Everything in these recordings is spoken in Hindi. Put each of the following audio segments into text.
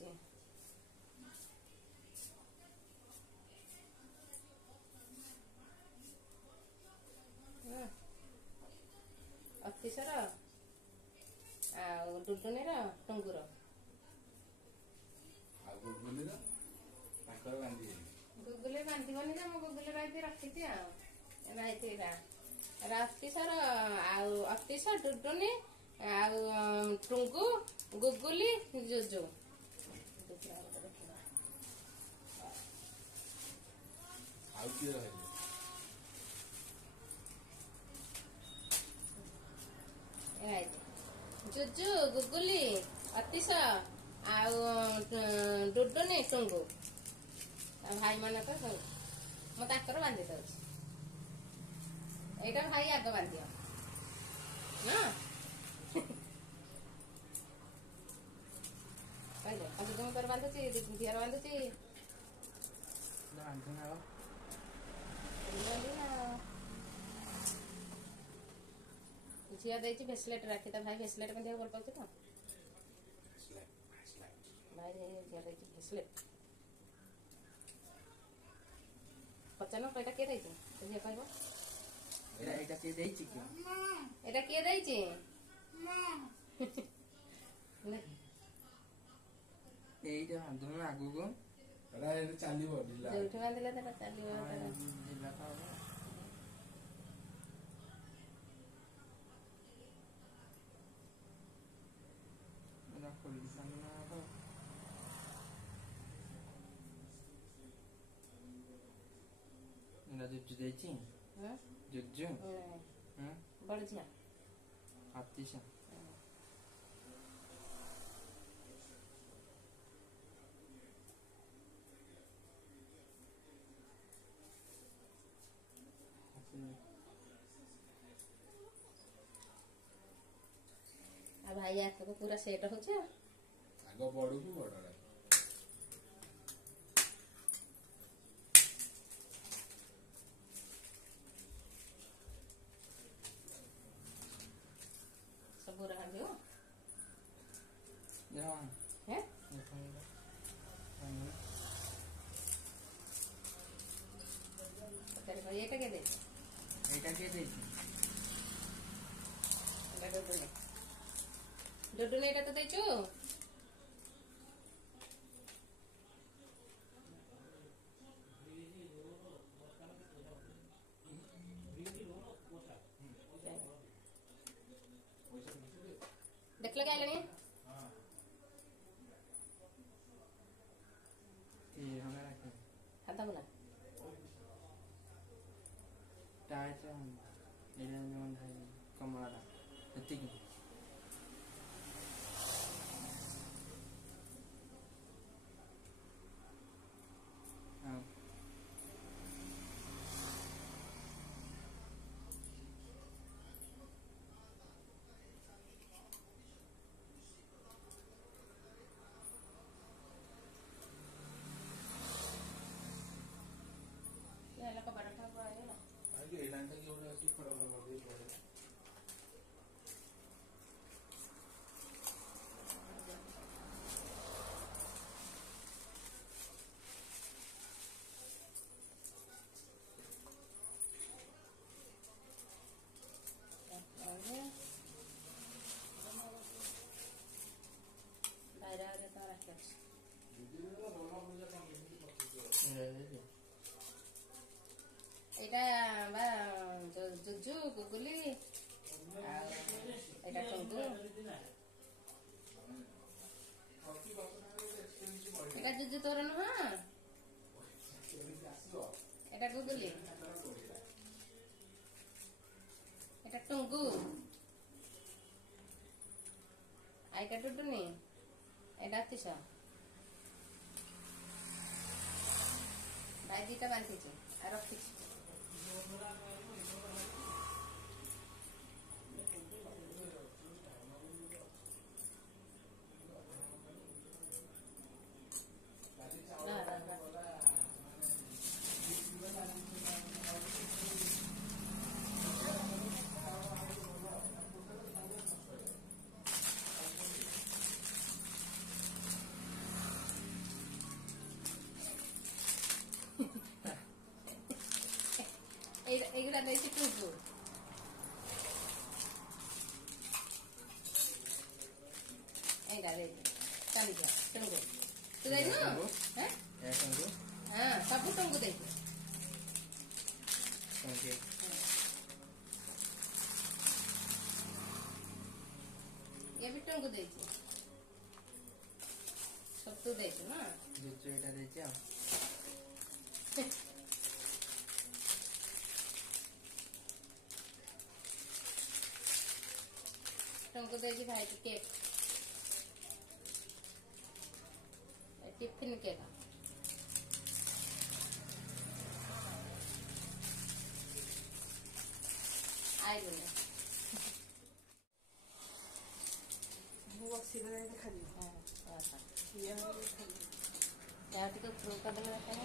ଦଉଛି। ଅତିଶର ଆଉ ଡୁଡୁନିର ଟୁଙ୍ଗୁର ଗୁଗୁଲି ବାନ୍ଧିବନି ନା ମୁଁ ଗୁଗୁଲି ବାନ୍ଧି ରଖିଛି ଆଉ ଏଇଟା ଅତିଶର ଆଉ ଅତିଶ ଡୁଡୁନି ଆଉ ଟୁଙ୍ଗୁ ଗୁଗୁଲି ଜୁଜୁ ଆଉ କିଏ ରହିଲେ? ଜୁଜୁ ଗୁଗୁଲି ଅତିଶ ଆଉ ଡୁଡୁନି ଟୁଙ୍ଗୁ ଆଉ ଭାଇ ମାନଙ୍କ ସବୁ ମୁଁ ତାଙ୍କର ବାନ୍ଧି ଦଉଛି। ଏଇଟା ଭାଇ ଆଗ ବାନ୍ଧିବ ନା କହିଲେ ମୁଁ ତୋର ବାନ୍ଧୁଛି ଝିଅର ବାନ୍ଧୁଛି ଝିଅ ଦେଇଛି ଭେସଲେଟ ରାକ୍ଷୀ ତା ଭାଇ ଭେସଲେଟ ପିନ୍ଧିବାକୁ ଭଲ ପାଉଛି ତ ଭାଇ ଝିଅ ଦେଇଛି ଭେସଲେଟ ପଚାରୁନ ଏଇଟା କିଏ ଦେଇଛି ଝିଅ କହିବ ଏଇଟା କିଏ ଦେଇଛି କି ଏଇଟା କିଏ ଦେଇଛି এইটা বাঁধুন আগুକୁ ଏଟା ଚାଲିବ ଢିଲା ଯୋଉଠି ବାନ୍ଧିଲେ ସେଟା ଚାଲିବ ଜୁଜୁ ଦେଇଛି ଜୁଜୁ ବଡ ଝିଅ ଅତିଶ ଆଉ ଭାଇ ଆଗକୁ ପୁରା ସେଟ ହଉଛି ଆଗ ବଡକୁ ବଡ ସବୁ ବାନ୍ଧିବ ଏଇଟା କିଏ ଦେଇଛି এইটা কে ଦେଇଛି ଡୁଡୁନି ଏଇଟା ତ ଦେଇଛୁ ଦେଖିଲ କି ଆଇଲାଣି ହାତ ବୁଲା କମଳା ଏତିକି এইটা বা জুজু গুগুলি এটা টুঙ্গু এটা জুজু তোর নুহ এটা গুগুলি এটা টুঙ্গু আইটা টুটুনি এটা অতিশ ভাই দুইটা বাঁধিছি আর রখিছি ଏଇଗୁଡ଼ା ଦେଇଛି ଟୁଙ୍କୁ ଏଇଟା ଦେଇଛି ଚାଲିଯିବ ଟୁଙ୍କୁ ତୁ ଦେଇନୁ ହଁ ସବୁ ଟୁଙ୍କୁ ଦେଇଛୁ ये भी टंगू देइछे सब तू देइछ ना जो एटा देछि आ टंगू देइछ भाई के केक टिफिन केक आई बोले क्या टिके प्रो का देला था ना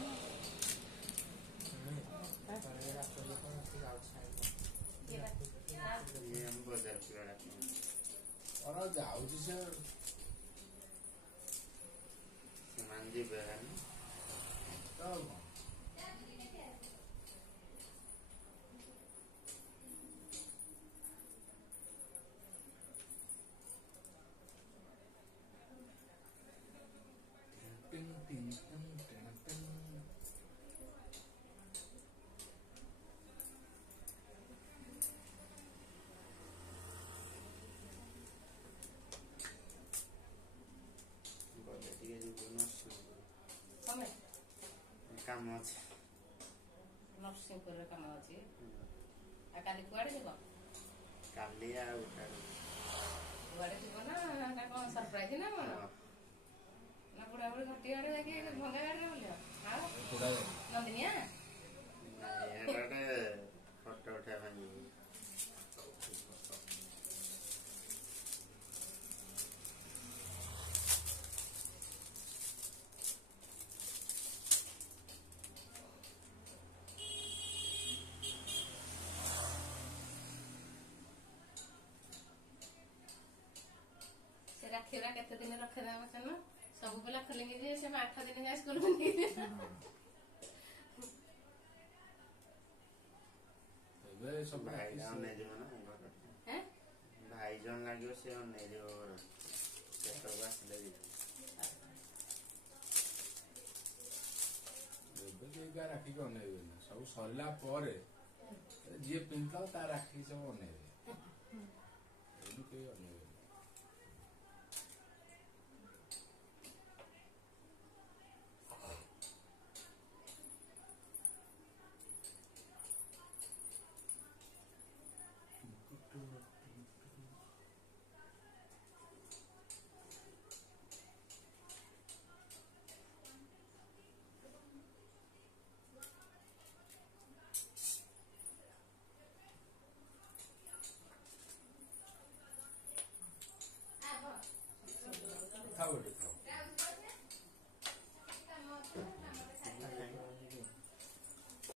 ये हम बाजार किराना और जाऊँ से मंदी बेहन तो कमे काम अछि नरसिंहपुर रे काम अछि आ काली कुआडे जेबो काली आ उठा कुआडे जेबो ना ता कोन सरप्राइज ना मन ना बुढ़ा बुढ़ी घटी आड़े जाके भंगा गाड़ी रे बोलियो हां नंदिनिया एटाटे फोटो उठा भाई राखीरा केते दिन रखे दाम से ना सब बेला खोलेंगे जे से 8 दिन जाए स्कूल में नहीं ଏବେ ସବୁ भाई ରାକ୍ଷୀ जान नहीं जो ना हैं भाई जान लागियो से नहीं जो केतो बास ले ଏବେ କେହି କାହା ରାକ୍ଷୀ କି ଅନେଇବେନି ସବୁ ସରିଲା ପରେ ଯିଏ ପିନ୍ଧିଥାଉ ତା ରାକ୍ଷୀ ସବୁ ଅନେଇବେ ଏଇଠି କେହି ଅନେଇବେନି